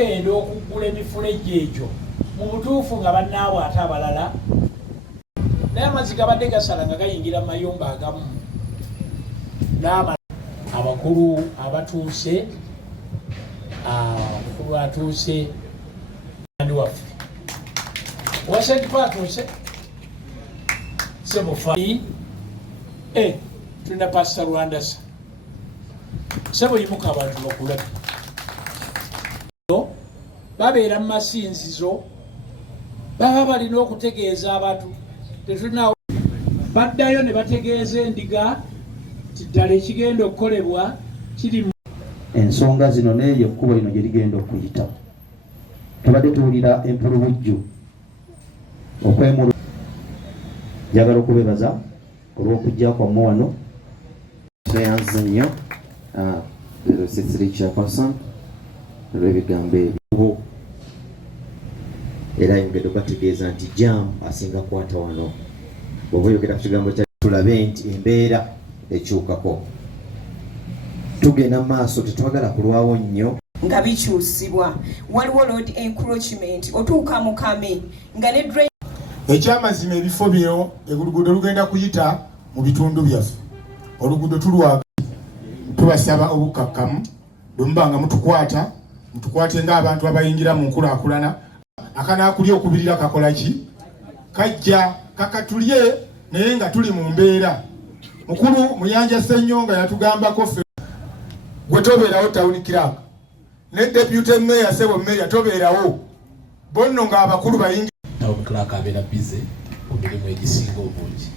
tugenda okugula emifulejje egyo mu butuufu nga bannaabwe ate abalala naye amazzi gabadde gasala nga gayingira mu mayumba agamu abakulu abatuuse omukulu atuuse andi waffe owasenkipa atuuse sebofa tulina pasita Lwandasa sebo yimuka abantu bakulabe babeera mu masinzizo baba balina okutegeeza abantu tetulinawo baddayo ne bategeeza endiga ddala ekigenda okukolebwa kiri ensonga zino n'eyo ekkubo lino gye ligenda okuyita tubadde tuwulira empulubujju okwemulu njagala okubebaza olw'okujja kwammwe wano tweyanze nnyo sisiri chairperson olw'ebigambo ebyo era yongedde okubategeeza nti jam asinga kukwata wano bw'oba oyogera ku kigambo kya tulabe nti embeera ekyukako tugenda maaso tetwagala kulwawo nnyo nga bikyusibwa waliwo road encroachment otuuka mu Kame nga ne ekyamazima ebifo bino oluguudo lugenda kuyita mu bitundu byaffe oluguudo tulwaga tubasaba obukakkamu bwemubanga mutukwate ng'abantu abayingira mu nkulaakulana akanaakulya okubirira kakola ki kajja kakatulye naye nga tuli mu mbeera mukulu Muyanja Ssennyonga yatugambako ffe gwe tobeerawo town clerk ne deputy mayor sebo mayor tobeerawo bonno nga abakulu bayingira town clerk abeera bize ku mirimu egisinga obungi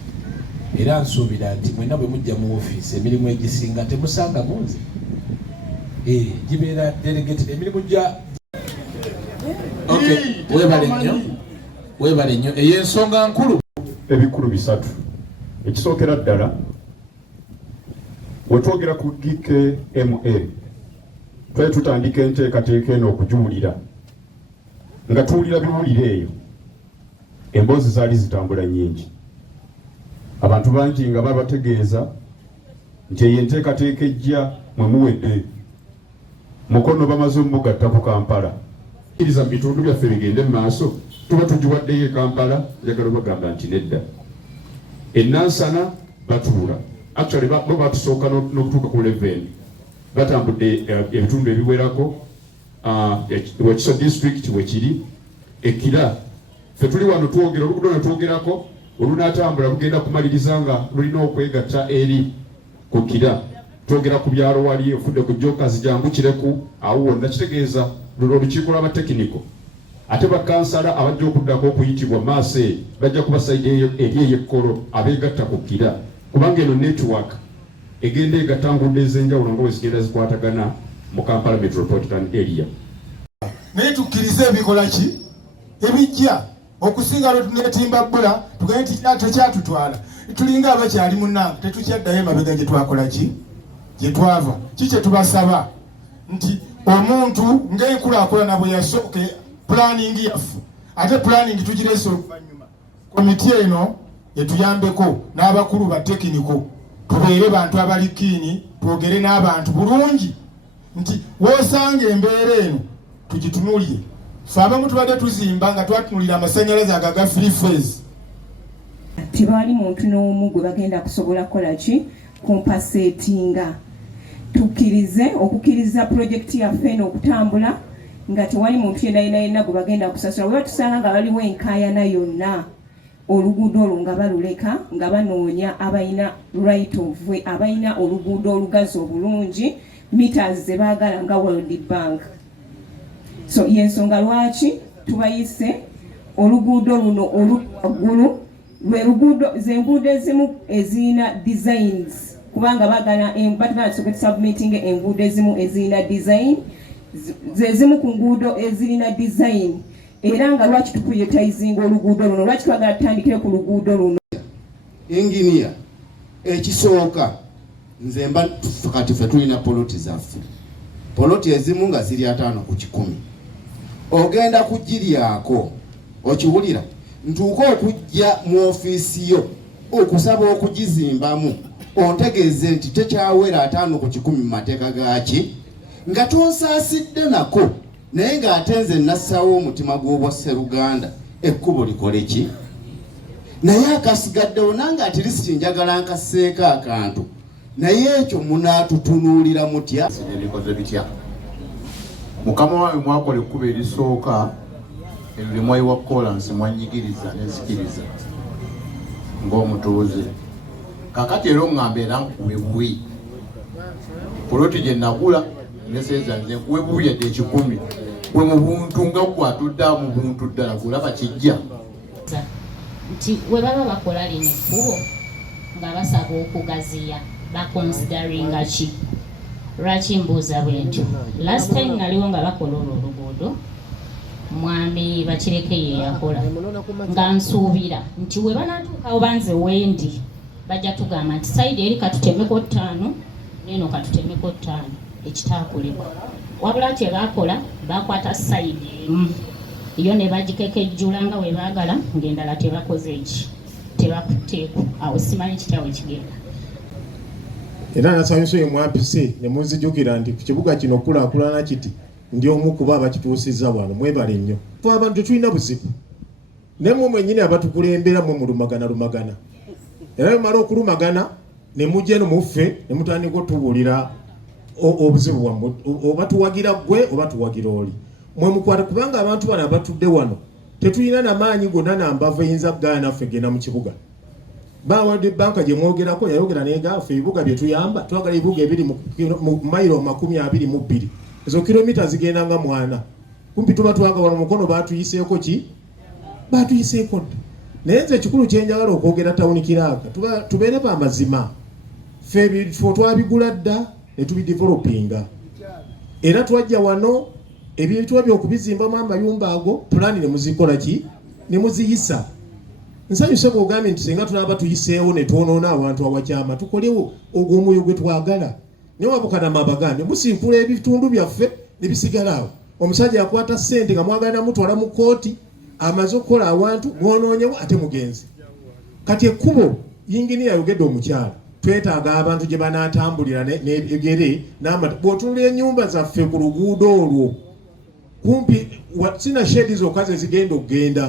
era nsuubira nti mwenna bwe mujja mu ofiisi emirimu egisinga temusanga munze gibeera delegated emirimu gya webale nnyo ey'ensonga nkulu ebikulu bisatu ekisookera ddala wetwogera ku GKMA twali tutandika enteekateeka eno okugiwulira nga tuwulira biwulire eyo emboozi zaali zitambula nnyingi abantu bangi nga babategeeza nti eyo enteekateeka ejja mwe muwedde Mukono bamaze omugatta ku Kampala iriza mu bitundu byaffe bigende mu maaso tuba tugiwaddeyo e Kampala njagala bagamba nti nedda ennansana batuula actually bo batusooka n'okutuuka ku 11 batambudde ebitundu ebiwerako Wakiso district wekiri ekira ffe tuli wano twogera oluguudo ne twogerako olunaatambula lugenda kumaliriza nga lulina okwegatta eri ku kira twogera ku byalo wali ofudde ku jokazi jangukireku awo wonna kitegeeza olukiiko lw'abatekiniko ate bakansala abajja okuddako okuyitibwa maaso bajja kuba sayidi eri ey'ekkolo abeegatta ku kira kubanga eno network egenda egatta nguudo ez'enjawulo nga bwe zigenda zikwatagana mu Kampala metropolitan area naye tukkirize ebikola ki ebijja okusinga lwe tuneetimba bbula tugende tekyatutwala tulinga abakyali munnange tetukyaddayo emabega gye twakola ki gye twava kikye tubasaba nti omuntu ng'enkulaakulana bwe yasooke planning yaffe ate planning tugireese oluvannyuma komiti eno etuyambeko n'abakulu ba tekiniko tubeere bantu abali kiini twogere n'abantu bulungi nti woosanga embeera eno tugitunulye ffe abamu tubadde tuzimba nga twatunulira amasannyalaze aga free phase tebali muntu n'omu gwe bagenda kusobola kukola ki kumpaseetinga okukkiriza projekiti yaffe eno okutambula nga tewali muntu yenna gwe bagenda kusasula bwe batusanga nga baliwo enkaayana yonna oluguudo olwo nga baluleka nga banoonya abalina right of way abalina oluguudo olugazi obulungi meters ze baagala nga World Bank. So yensonga lwaki tubayise oluguudo luno olwaggulu lwe luguudo zenguudo ezimu ezirina designs kubanga bagala batugala submitting enguudo ezimu ezirina design zezimu ku nguudo ezirina design era nga lwaki tuprioritizing oluguudo luno lwaki twagala tutandikire ku luguudo luno engineer ekisooka nze mba kati ffe tulina poloti zaffe poloti ezimu nga ziri 5 ku 10 ogenda kugiryako okiwulira ntuuka okujja mu ofiisi yo okusaba okugizimbamu ontegeeze nti tekyawera 5 ku 10 mu mateeka gaki nga tonsaasidde nako naye ng'ate nze nassaawo omutima gw'obwa Sseruganda ekkubo likole ki naye akasigaddewo nange ati lisiti njagala nkasseeko akantu naye ekyo munaatutunuulira mutya ebikoze bitya mukama wange mwakola ekkubo erisooka ebyo mwayiwa kolansi mwanyigiriza nenzikiriza ng'omutuuze kakati era oŋŋamba era nkuwe buwi poloti gye nagula neseeza nze nkuwe buwi yadde 10 gwe mu buntu nga gwatudde mu buntu ddala gulaba kijja nti we baba bakola lino ekkubo nga basaba okugaziya bakonsidaringa ki lwaki mbuuza bwe ntyo last time naliwo nga bakola olwo oluguudo mwami bakireke ye yakola nga nsuubira nti we banatuukawo banze wendi bajja tugamba nti sayidi eri katutemeko 5 neno katutemeko 5 ekitaakolebwa wabula kyebakola bakwata sayidi emu iyo ne bagikekejjula nga we baagala ng'endala tebakoze eki tebakuteeku awo simanyi kityawe kigenda era nasanyusa oyo mwampise ne munzijukira nti ku kibuga kino kulaakulana kiti ndi omu kuba abakituusizza wano mwebale nnyo abantu tetulina buzibu naye mwe mwennyini abatukulembera mwe mulumagana era bemala okulumagana ne mujja no muffe ne mutandika otubuulira obuzibu bwammwe oba tuwagira ggwe oba tuwagira oli mwe mukwata kubanga abantu bano abatudde wano tetulina namaanyi gonna nambavu eyinza kugaana ffe genda mu kibuga bawadde banka gye mwogerako yayogera negaffe ebibuga bye tuyamba twagala ebibuga ebiri mu mayiro 22 ezo kilomita zigenda nga 4 kumpi tuba twagala wano Mukono batuyiseeko ki batuyiseeko naye nze ekikulu kyenjagala okwogera tawuni kiraaka tubeere bamazima ffe ebifo twabigula dda ne tubidevelopinga era twajja wano ebintu ebyo okubizimbamu amayumba ago pulani ne muzikola ki ne muziyisa nsanyuse bw'ogambye nti singa tunaba tuyiseewo ne twonoona abantu awakyama tukolewo ogwo omwoyo gwe twagala naye wabukana abagambye musimpula ebitundu byaffe ne bisigalawo omusajja akwata ssente nga mwagala mutwala mu kooti amaze okukola awantu mwonoonyewo ate mugenzi kati ekkubo yingini yayogedde omukyala twetaaga abantu gye banaatambulira n'ebigere bw'otunula ennyumba zaffe ku luguudo olwo kumpi sina shedi zokka ze zigenda okugenda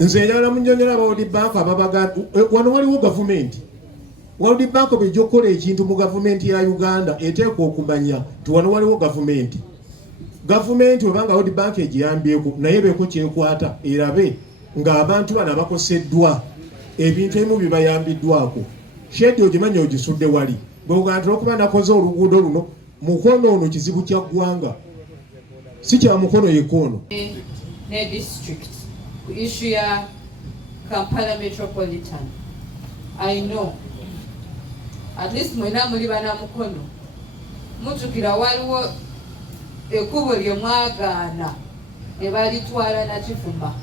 nze njagala munnyonnyola aba World Bank ababaga wano waliwo gavumenti World Bank bw'ejja okukola ekintu mu gavumenti ya Uganda eteekwa okumanya nti wano waliwo gavumenti webanga World Bank egiyambyeko naye beeko kyekwata erabe ng'abantu bano abakoseddwa ebintu ebimu bibayambiddwako shedi ogimanya ogisudde wali bw'ogantira okuba nakoze oluguudo luno Mukono ono kizibu kya ggwanga si kya Mukono yekoono ne district ku issue ya Kampala Metropolitan. I know at least mwena muli Banamukono mutukira waliwo ekkubo lye mwagaana ne balitwala na Kifuma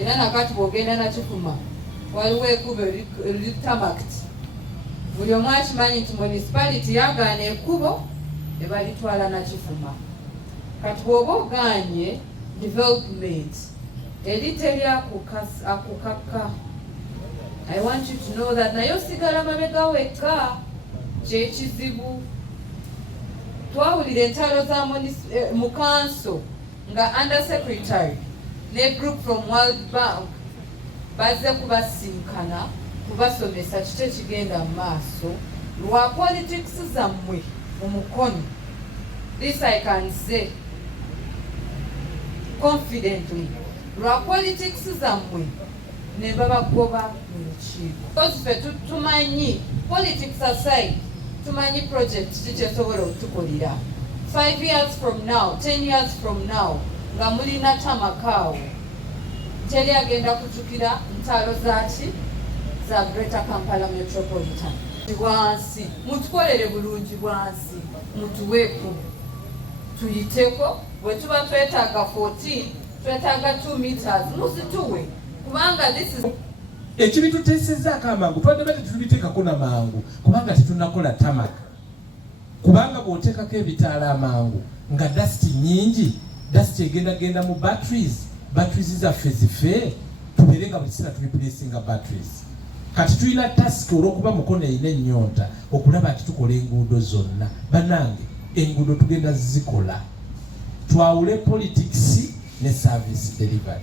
era nakati bwogenda na Kifuma waliwo ekkubo litamakti buli omu akimanyi nti municipality yagaana ekkubo ne balitwala na Kifuma kati bw'oba ogaanye development eriteri akukaka I want you to know that naye osigala mabega wekka kyekizibu twawulira entalo za mu council nga under secretary ne group from World Bank bazze kubasinkana kubasomesa kiki ekigenda mu maaso lwa politics zammwe mu Mukono. This I can say confidently lwa politics zammwe ne babagoba mu lukiiko because ffe tumanyi politics aside tumanyi project kikyesobola okutukolera 5 years from now 10 years from now nga mulina tamakaawo teri agenda kutukira ntalo zaki za Greater Kampala Metropolitan wansi mutukolere bulungi bwansi mutuweeko tuyiteko bwe tuba twetaaga 14 twetaaga 2 meters muzituwe kubanga this is ekibituteesezzaako amangu twadde bati tubiteekako namangu kubanga tetunakola tamaka kubanga bw'oteekako ebitaala amangu nga dasiti nyingi dasiti egendagenda mu batteries zaffe zife tubeere nga buli kiseera tubipulesinga batteries kati tulina tasiki olw'okuba Mukono erina ennyonta okulaba nti tukola enguudo zonna bannange enguudo tugenda zikola twawule politics ne service delivery.